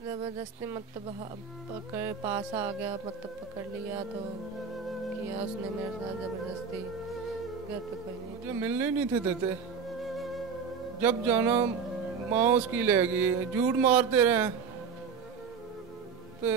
ज़बरदस्ती मतलब पकड़ पास आ गया, मतलब पकड़ लिया तो किया उसने मेरे साथ ज़बरदस्ती। घर पे कोई नहीं मुझे था। मिलने नहीं थे देते। जब जाना माँ उसकी लेगी, झूठ मारते रहे। तो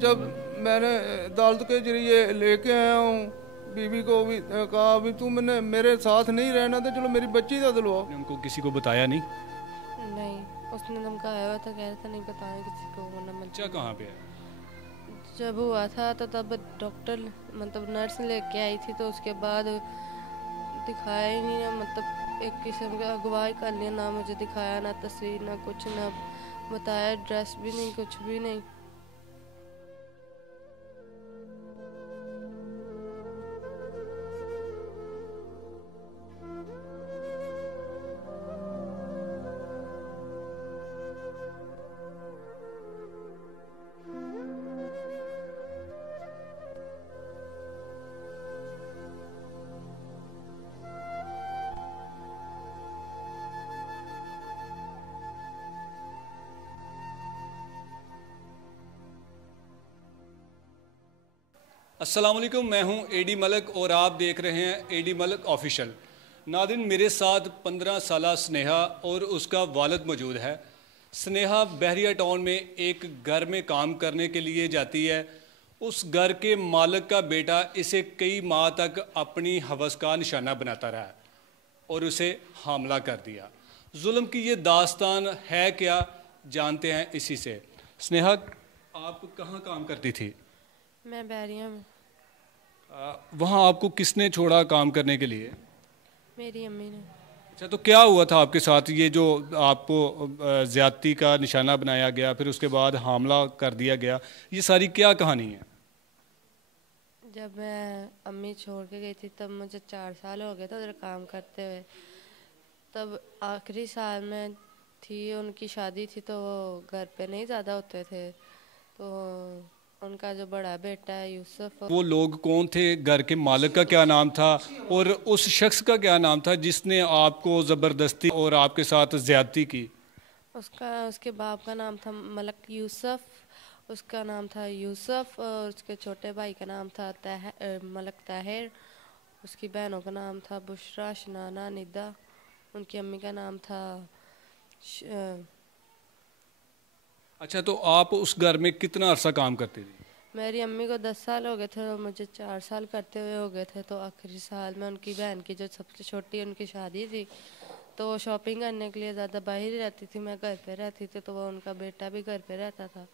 जब मैंने अदालत के जरिए लेके आया हूँ, बीवी को भी कहा अभी तू मैंने मेरे साथ नहीं रहना तो चलो मेरी बच्ची तो दिलवाओ। आपने उनको किसी को बताया नहीं? नहीं, उसने धमकाया हुआ था, कह रहा था नहीं बताना किसी को वरना मत बच्चा कहाँ पे है? जब हुआ था तो तब डॉक्टर मतलब नर्स लेके आई थी, तो उसके बाद दिखाया ही नहीं ना, मतलब एक किस्म का अगवा कर लिया ना, मुझे दिखाया ना तस्वीर ना कुछ, ना बताया ड्रेस भी नहीं, कुछ भी नहीं। अस्सलाम वालेकुम, मैं हूं एडी मलक और आप देख रहे हैं एडी मलक ऑफिशियल। नादिन, मेरे साथ 15 साला स्नेहा और उसका वालिद मौजूद है। स्नेहा बहरिया टाउन में एक घर में काम करने के लिए जाती है। उस घर के मालिक का बेटा इसे कई माह तक अपनी हवस का निशाना बनाता रहा और उसे हमला कर दिया। जुल्म की ये दास्तान है क्या, जानते हैं इसी से। स्नेहा, आप कहाँ काम करती थी? मैं बहरिया में। वहाँ आपको किसने छोड़ा काम करने के लिए? मेरी अम्मी ने। अच्छा, तो क्या हुआ था आपके साथ? ये जो आपको ज्यादती का निशाना बनाया गया, फिर उसके बाद हमला कर दिया गया, ये सारी क्या कहानी है? जब मैं अम्मी छोड़ के गई थी तब मुझे 4 साल हो गए थे उधर काम करते हुए। तब आखिरी साल में थी, उनकी शादी थी, तो वो घर पे नहीं ज़्यादा होते थे। तो उनका जो बड़ा बेटा है यूसुफ, वो लोग कौन थे? घर के मालिक का क्या नाम था और उस शख्स का क्या नाम था जिसने आपको ज़बरदस्ती और आपके साथ ज्यादती की? उसका उसके बाप का नाम था मलक यूसुफ, उसका नाम था यूसुफ, और उसके छोटे भाई का नाम था मलक ताहिर। उसकी बहनों का नाम था बुशरा, शनाना, निदा। उनकी अम्मी का नाम था श, अच्छा, तो आप उस घर में कितना अरसा काम करती थी? मेरी अम्मी को 10 साल हो गए थे और मुझे 4 साल करते हुए हो गए थे। तो आखिरी साल में उनकी बहन की जो सबसे छोटी उनकी शादी थी, तो वो शॉपिंग करने के लिए ज़्यादा बाहर ही रहती थी, मैं घर पे रहती थी, तो वो उनका बेटा भी घर पे रहता था।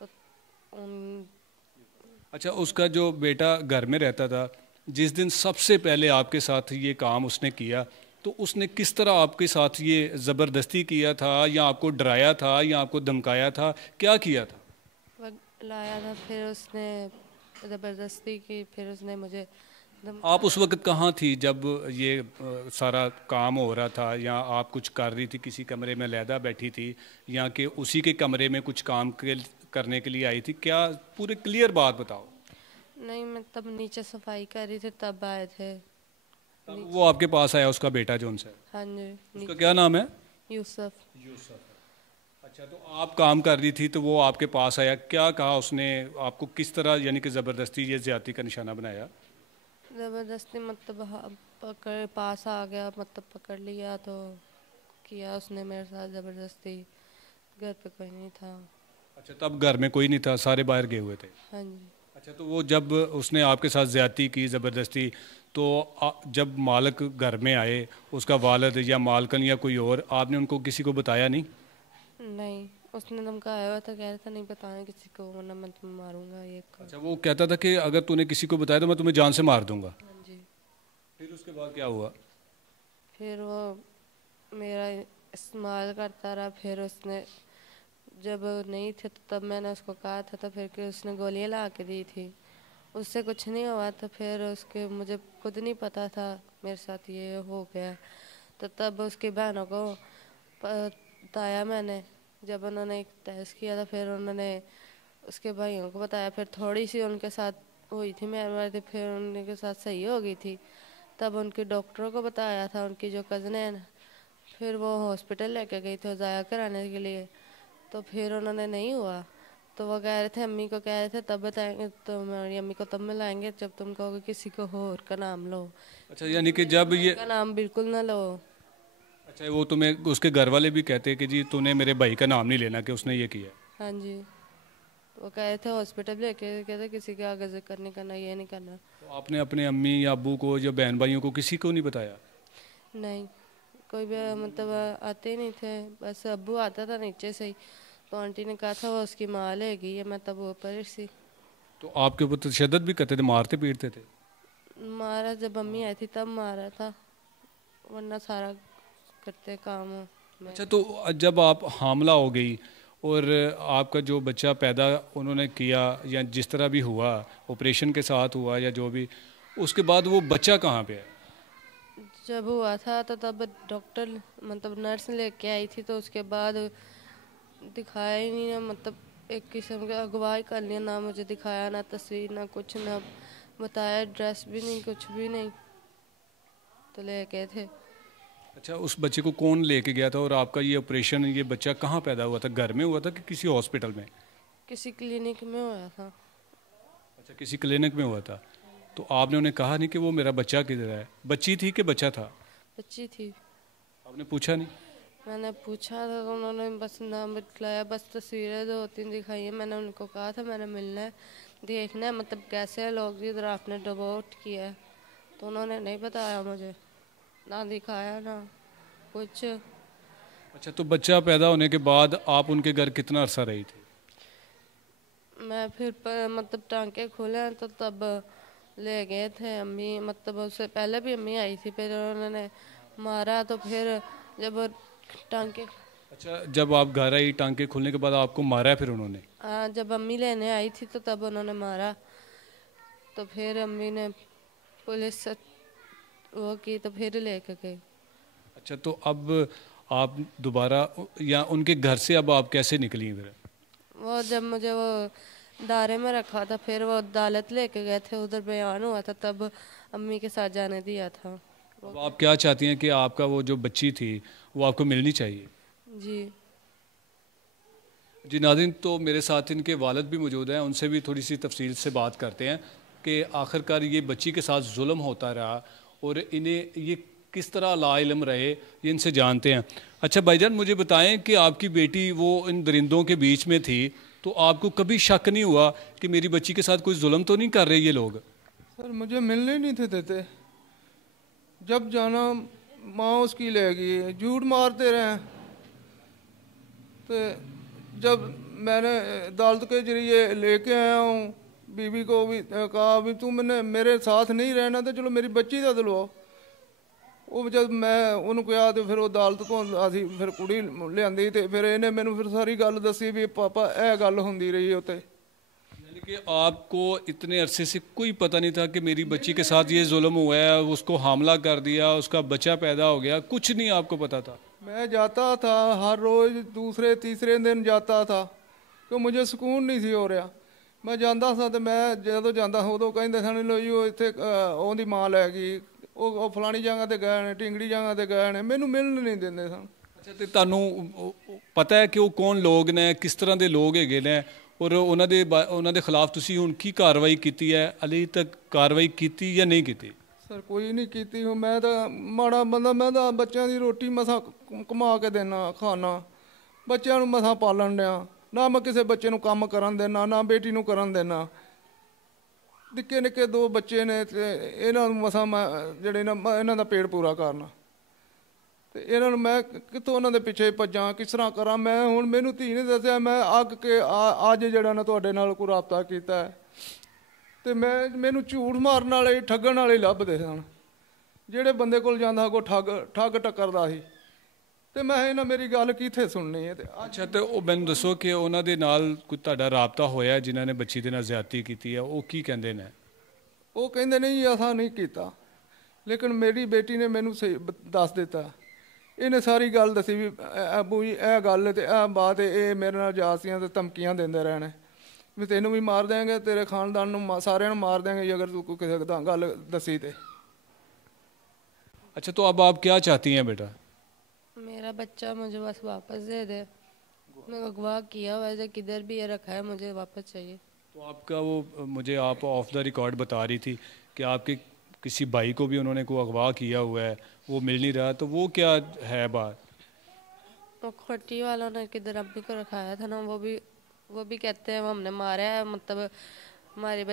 तो उन अच्छा, उसका जो बेटा घर में रहता था, जिस दिन सबसे पहले आपके साथ ये काम उसने किया, तो उसने किस तरह आपके साथ ये ज़बरदस्ती किया था, या आपको डराया था, या आपको धमकाया था, क्या किया था? वक्त लाया था, फिर उसने ज़बरदस्ती की, फिर उसने मुझे आप उस धमकाया। वक्त कहाँ थी जब ये सारा काम हो रहा था? या आप कुछ कर रही थी, किसी कमरे में अलहदा बैठी थी, या कि उसी के कमरे में कुछ काम करने के लिए आई थी? क्या पूरे क्लियर बात बताओ। नहीं, मैं तब नीचे सफाई कर रही थी, तब आए थे तब वो नीचे। आपके पास आया, उसका बेटा जो उनसे, हाँ जी, उसका नीचे। क्या नाम है? यूसुफ। यूसुफ। अच्छा, तो आप काम कर रही थी तो वो आपके पास आया, क्या कहा उसने आपको? किस तरह यानी कि ज़बरदस्ती ये ज्यादती का निशाना बनाया? ज़बरदस्ती मतलब पकड़ पास आ गया, मतलब पकड़ लिया तो किया उसने मेरे साथ ज़बरदस्ती। घर पे कोई नहीं था। अच्छा, तब घर में कोई नहीं था, सारे बाहर गए हुए थे। हाँ जी। अच्छा, तो वो जब उसने आपके साथ ज्यादती की ज़बरदस्ती, तो जब मालिक घर में आए, उसका वालिद या मालकन या कोई और, आपने उनको किसी को बताया नहीं? नहीं, उसने धमकाया हुआ था, कह रहा था नहीं बताना किसी को वरना मैं तुम्हें मारूंगा ये कर। अच्छा, वो कहता था कि अगर तूने किसी को बताया तो मैं तुम्हें जान से मार दूंगा। हाँ जी। फिर उसके बाद क्या हुआ? फिर वो मेरा इस्तेमाल करता रहा। फिर उसने जब नहीं थे तो तब मैंने उसको कहा था, तो फिर कि उसने गोलियां ला के दी थी, उससे कुछ नहीं हुआ। तो फिर उसके मुझे खुद नहीं पता था मेरे साथ ये हो गया। तो तब उसकी बहनों को बताया मैंने। जब उन्होंने एक टेस्ट किया था, फिर उन्होंने उसके भाइयों को बताया। फिर थोड़ी सी उनके साथ हुई थी मेहरबानी, फिर उनके साथ सही हो गई थी। तब उनके डॉक्टरों को बताया था, उनकी जो कज़न है ना, फिर वो हॉस्पिटल लेके गई थी ज़ाया कराने के लिए। तो फिर उन्होंने नहीं हुआ, तो वो कह रहे थे, अम्मी को कह रहे थे तब बताएंगे, तो मेरी अम्मी को तब मिलाएंगे जब तुम कहोगे किसी को और का नाम लो। अच्छा, यानी कि जब ये का नाम बिल्कुल ना लो। अच्छा, वो तुम्हें उसके घर वाले भी कहते हैं कि जी तूने मेरे भाई का नाम नहीं लेना कि उसने ये किया। हाँ जी, वो कह रहे थे हॉस्पिटल लेके, कहते किसी के आगे जिक्र नहीं करना, ये नहीं करना। तो आपने अपने अम्मी या अब्बू को या बहन भाइयों को किसी को नहीं बताया? नहीं, कोई भी मतलब आते ही नहीं थे, बस अब्बू आता था नीचे से ही, तो आंटी ने कहा था वो उसकी माँ लेगी, ये मैं तब ऊपर ही सी। तो आपके ऊपर तशद्दुद भी करते थे, मारते पीटते थे? मारा जब अम्मी आई थी तब मारा था, वरना सारा करते काम में। अच्छा, तो जब आप हामला हो गई और आपका जो बच्चा पैदा उन्होंने किया या जिस तरह भी हुआ, ऑपरेशन के साथ हुआ या जो भी, उसके बाद वो बच्चा कहाँ पे है? जब हुआ था तो तब डॉक्टर मतलब नर्स लेके आई थी, तो उसके बाद दिखाया ही नहीं ना, मतलब एक किस्म का अगवाई कर लिया, ना मुझे दिखाया, ना तस्वीर, ना कुछ, ना बताया, एड्रेस भी नहीं, कुछ भी नहीं, तो ले गए थे। अच्छा, उस बच्चे को कौन लेके गया था और आपका ये ऑपरेशन, ये बच्चा कहाँ पैदा हुआ था? घर में हुआ था कि किसी हॉस्पिटल में? किसी क्लिनिक में हुआ था। अच्छा, किसी क्लिनिक में हुआ था। तो आपने उन्हें कहा नहीं कि वो मेरा बच्चा किधर है? बच्ची थी कि बच्चा था? बच्ची थी। आपने पूछा नहीं? मैंने पूछा था तो उन्होंने बस नाम बतलाया, बस तस्वीरें 2-3 दिखाई है। मैंने उनको कहा था मैंने मिलना है, देखना है, मतलब कैसे है लोग इधर, आपने डिवोर्ट किया है, तो उन्होंने नहीं बताया मुझे, ना दिखाया ना कुछ। अच्छा, तो बच्चा पैदा होने के बाद आप उनके घर कितना अरसा रही थी? मैं फिर मतलब टांके खुले हैं तो तब ले गए थे अम्मी, मतलब उससे पहले भी अम्मी आई थी, फिर उन्होंने मारा, तो फिर जब टांके, अच्छा, जब आप घर आई टांके खुलने के बाद आपको मारा फिर उन्होंने? हाँ, जब अम्मी लेने आई थी तो तब उन्होंने मारा, तो फिर अम्मी ने पुलिस से वो की, तो फिर लेके गई। अच्छा, तो अब आप दोबारा या उनके घर से अब आप कैसे निकली फिर? वो जब मुझे वो दायरे में रखा था, फिर वो अदालत लेके गए थे, उधर बयान हुआ था, तब अम्मी के साथ जाने दिया था। अब आप क्या चाहती हैं कि आपका वो जो बच्ची थी वो आपको मिलनी चाहिए? जी। जी नाज़रीन, तो मेरे साथ इनके वालिद भी मौजूद हैं, उनसे भी थोड़ी सी तफसील से बात करते हैं कि आखिरकार ये बच्ची के साथ जुल्म होता रहा और इन्हें ये किस तरह लाइल्म रहे, ये इनसे जानते हैं। अच्छा भाईजान, मुझे बताएं कि आपकी बेटी वो इन दरिंदों के बीच में थी, तो आपको कभी शक नहीं हुआ कि मेरी बच्ची के साथ कोई जुल्म तो नहीं कर रहे ये लोग? सर मुझे मिलने नहीं थे देते, जब जाना माँ उसकी ले गई, झूठ मारते रहे। तो जब मैंने अदालत के जरिए लेके आया हूँ, बीवी को भी कहा भी तू मैंने मेरे साथ नहीं रहना तो चलो मेरी बच्ची का दिलवाओ। ਉਹ ਜਦ ਮੈਂ ਉਹਨੂੰ ਕਿਹਾ ਤੇ ਫਿਰ ਉਹ ਅਦਾਲਤ ਤੋਂ ਅਸੀਂ ਫਿਰ ਕੁੜੀ ਲਿਆਂਦੀ ਤੇ ਫਿਰ ਇਹਨੇ ਮੈਨੂੰ ਫਿਰ ਸਾਰੀ ਗੱਲ ਦੱਸੀ ਵੀ ਪਾਪਾ ਇਹ ਗੱਲ ਹੁੰਦੀ ਰਹੀ ਉੱਤੇ। यानी कि आपको इतने अरसे से कोई पता नहीं था कि मेरी बच्ची के साथ ये जुल्म हुआ है, उसको हामला कर दिया, उसका बच्चा पैदा हो गया, कुछ नहीं आपको पता था? मैं जाता था हर रोज़, दूसरे तीसरे दिन जाता था, क्यों मुझे सुकून नहीं सी हो रहा। मैं ਜਾਂਦਾ ਸਾਂ ਤੇ ਮੈਂ ਜਦੋਂ ਜਾਂਦਾ ਉਦੋਂ ਕਹਿੰਦੇ ਸਨ ਲੋ ਜੀ ਉਹ ਇੱਥੇ ਉਹਦੀ ਮਾਂ ਲੈ ਗਈ, ਉਹ ਫਲਾਣੀ ਜਗ੍ਹਾ ਤੇ ਗਏ ਨੇ, ਢਿੰਗੜੀ ਜਗ੍ਹਾ ਤੇ ਗਏ ਨੇ, ਮੈਨੂੰ ਮਿਲਣ ਨਹੀਂ ਦਿੰਦੇ ਸਨ। ਅੱਛਾ, ਤੇ ਤੁਹਾਨੂੰ ਪਤਾ ਹੈ ਕਿ ਉਹ ਕੌਣ ਲੋਕ ਨੇ, ਕਿਸ ਤਰ੍ਹਾਂ ਦੇ ਲੋਕ ਹੈਗੇ ਨੇ ਔਰ ਉਹਨਾਂ ਦੇ ਖਿਲਾਫ ਤੁਸੀਂ ਹੁਣ ਕੀ ਕਾਰਵਾਈ ਕੀਤੀ ਹੈ? ਹਾਲੇ ਤੱਕ ਕਾਰਵਾਈ ਕੀਤੀ ਜਾਂ ਨਹੀਂ ਕੀਤੀ? ਸਰ ਕੋਈ ਨਹੀਂ ਕੀਤੀ, ਮੈਂ ਤਾਂ ਮਾੜਾ ਬੰਦਾ, ਮੈਂ ਤਾਂ ਬੱਚਿਆਂ ਦੀ ਰੋਟੀ ਮਸਾਂ ਕਮਾ ਕੇ ਦੇਣਾ ਖਾਣਾ, ਬੱਚਿਆਂ ਨੂੰ ਮਸਾਂ ਪਾਲਣ ਡਿਆ, ਨਾ ਮੈਂ ਕਿਸੇ ਬੱਚੇ ਨੂੰ ਕੰਮ ਕਰਨ ਦੇਣਾ, ਨਾ ਬੇਟੀ ਨੂੰ ਕਰਨ ਦੇਣਾ। ਨਿੱਕੇ ਨਿੱਕੇ 2 ਬੱਚੇ ਨੇ ਤੇ ਇਹਨਾਂ ਨੂੰ ਮਸਾਂ ਮੈਂ ਜਿਹੜੇ ਨਾ ਇਹਨਾਂ ਦਾ ਪੇਟ ਪੂਰਾ ਕਰਨਾ, ਤੇ ਇਹਨਾਂ ਨੂੰ ਮੈਂ ਕਿੱਥੋਂ ਉਹਨਾਂ ਦੇ ਪਿੱਛੇ ਭੱਜਾਂ, ਕਿਸ ਤਰ੍ਹਾਂ ਕਰਾਂ? ਮੈਂ ਹੁਣ ਮੈਨੂੰ ਧੀ ਨੇ ਦੱਸਿਆ, ਮੈਂ ਅੱਗ ਕੇ ਅੱਜ ਜਿਹੜਾ ਨਾ ਤੁਹਾਡੇ ਨਾਲ ਕੋਈ ਰਾਬਤਾ ਕੀਤਾ ਹੈ, ਤੇ ਮੈਨੂੰ ਝੂਠ ਮਾਰਨ ਵਾਲੇ ਠੱਗਣ ਵਾਲੇ ਲੱਭਦੇ ਸਨ। ਜਿਹੜੇ ਬੰਦੇ ਕੋਲ ਜਾਂਦਾ ਕੋ ਠੱਗ ਟੱਕਰਦਾ ਸੀ, ਤੇ ਮੈਂ ਇਹਨਾਂ ਮੇਰੀ ਗੱਲ ਕਿੱਥੇ ਸੁਣਨੀ ਹੈ? ਤੇ ਅੱਛਾ, ਤੇ ਉਹ ਮੈਨੂੰ ਦੱਸੋ ਕਿ ਉਹਨਾਂ ਦੇ ਨਾਲ ਕੋਈ ਤੁਹਾਡਾ ਰਾਬਤਾ ਹੋਇਆ ਜਿਨ੍ਹਾਂ ਨੇ ਬੱਚੀ ਦੇ ਨਾਲ ਜ਼ਿਆਦਤੀ ਕੀਤੀ ਹੈ, ਉਹ ਕੀ ਕਹਿੰਦੇ ਨੇ? ਉਹ ਕਹਿੰਦੇ ਨਹੀਂ ਅਸਾਂ ਨਹੀਂ ਕੀਤਾ, ਲੇਕਿਨ ਮੇਰੀ ਬੇਟੀ ਨੇ ਮੈਨੂੰ ਦੱਸ ਦਿੱਤਾ, ਇਹਨੇ ਸਾਰੀ ਗੱਲ ਦੱਸੀ ਵੀ ਅੱਬੂ ਜੀ ਇਹ ਗੱਲ ਤੇ ਇਹ ਬਾਤ, ਇਹ ਮੇਰੇ ਨਾਲ ਜਾਸੀਆਂ ਤੇ ਧਮਕੀਆਂ ਦਿੰਦੇ ਰਹਿਣੇ ਵੀ ਤੈਨੂੰ ਵੀ ਮਾਰ ਦੇਂਗੇ, ਤੇਰੇ ਖਾਨਦਾਨ ਨੂੰ ਸਾਰਿਆਂ ਨੂੰ ਮਾਰ देंगे ਜੇ ਅਗਰ ਤੂੰ ਕੋਈ ਕਿਸੇ ਦਾ ਗੱਲ ਦੱਸੀ ਤੇ। अच्छा, तो अब आप क्या चाहती हैं बेटा? मेरा बच्चा मुझे बस वापस दे दे। मैं अगवा किया हुआ है, किधर भी ये रखा है, मुझे वापस चाहिए। तो आपका वो मुझे आप ऑफ द रिकॉर्ड बता रही थी कि आपके किसी भाई को भी उन्होंने को अगवा किया हुआ है, वो मिल नहीं रहा, तो वो क्या है बात? वो खोटी वालों ने किधर अम्मी को रखाया था ना, वो भी कहते हैं वो हमने मारा है, मतलब हमारी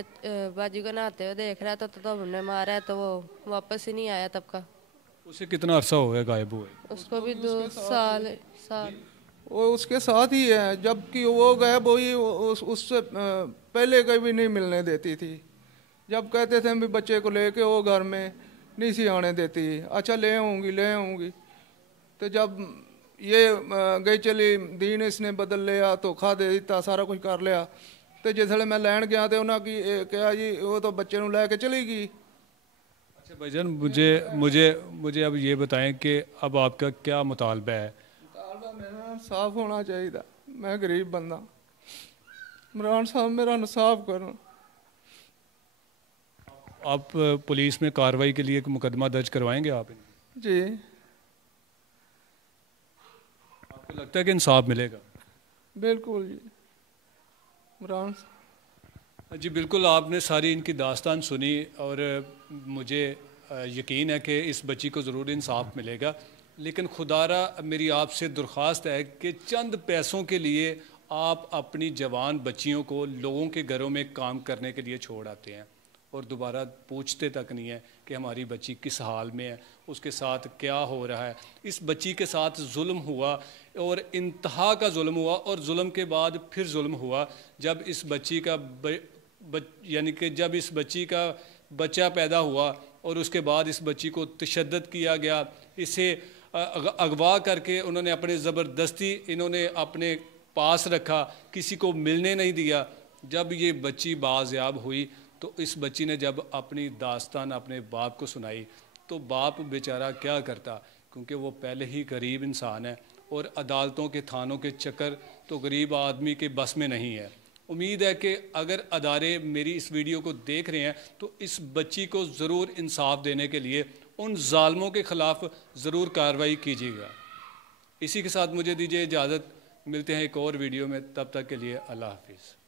बाजी को नहाते हुए देख रहा था तो हमने मारा है, तो वो वापस ही नहीं आया तब का। उसे कितना अरसा हो गया गायब हुए? उसको भी 2 साल साल वो उसके साथ ही है, जबकि वो गायब हुई उससे पहले कभी नहीं मिलने देती थी। जब कहते थे भी बच्चे को लेके वो घर में नहीं सी आने देती, अच्छा ले आऊँगी। तो जब ये गई चली दीन इसने बदल लिया तो खा दे दिता, सारा कुछ कर लिया। तो जिसले मैं लैन गया तो उन्होंने की कहा जी वो तो बच्चे ਨੂੰ लेके चली गई। अच्छा भाईजान, मुझे मुझे मुझे अब ये बताएं कि अब आपका क्या मुतालबा है? मुतालबा मेरा इंसाफ होना चाहिए। मैं गरीब बंदा, इमरान साहब मेरा इंसाफ करो। आप पुलिस में कार्रवाई के लिए एक मुकदमा दर्ज करवाएंगे आप? जी आपको लगता है कि इंसाफ मिलेगा? बिल्कुल जी इमरान साहब। जी बिल्कुल, आपने सारी इनकी दास्तान सुनी और मुझे यकीन है कि इस बच्ची को ज़रूर इंसाफ मिलेगा। लेकिन खुदारा मेरी आपसे दरख्वास्त है कि चंद पैसों के लिए आप अपनी जवान बच्चियों को लोगों के घरों में काम करने के लिए छोड़ आते हैं और दोबारा पूछते तक नहीं है कि हमारी बच्ची किस हाल में है, उसके साथ क्या हो रहा है। इस बच्ची के साथ जुल्म हुआ और इंतहा का जुल्म हुआ, और जुल्म के बाद फिर जुल्म हुआ जब इस बच्ची का यानी कि जब इस बच्ची का बच्चा पैदा हुआ और उसके बाद इस बच्ची को तशद्दुद किया गया, इसे अगवा करके उन्होंने अपने ज़बरदस्ती इन्होंने अपने पास रखा, किसी को मिलने नहीं दिया। जब ये बच्ची बाज़याब हुई तो इस बच्ची ने जब अपनी दास्तान अपने बाप को सुनाई तो बाप बेचारा क्या करता, क्योंकि वो पहले ही गरीब इंसान है और अदालतों के थानों के चक्कर तो गरीब आदमी के बस में नहीं है। उम्मीद है कि अगर अदारे मेरी इस वीडियो को देख रहे हैं तो इस बच्ची को ज़रूर इंसाफ देने के लिए उन जालिमों के ख़िलाफ़ ज़रूर कार्रवाई कीजिएगा। इसी के साथ मुझे दीजिए इजाज़त, मिलते हैं एक और वीडियो में, तब तक के लिए अल्लाह हाफिज़।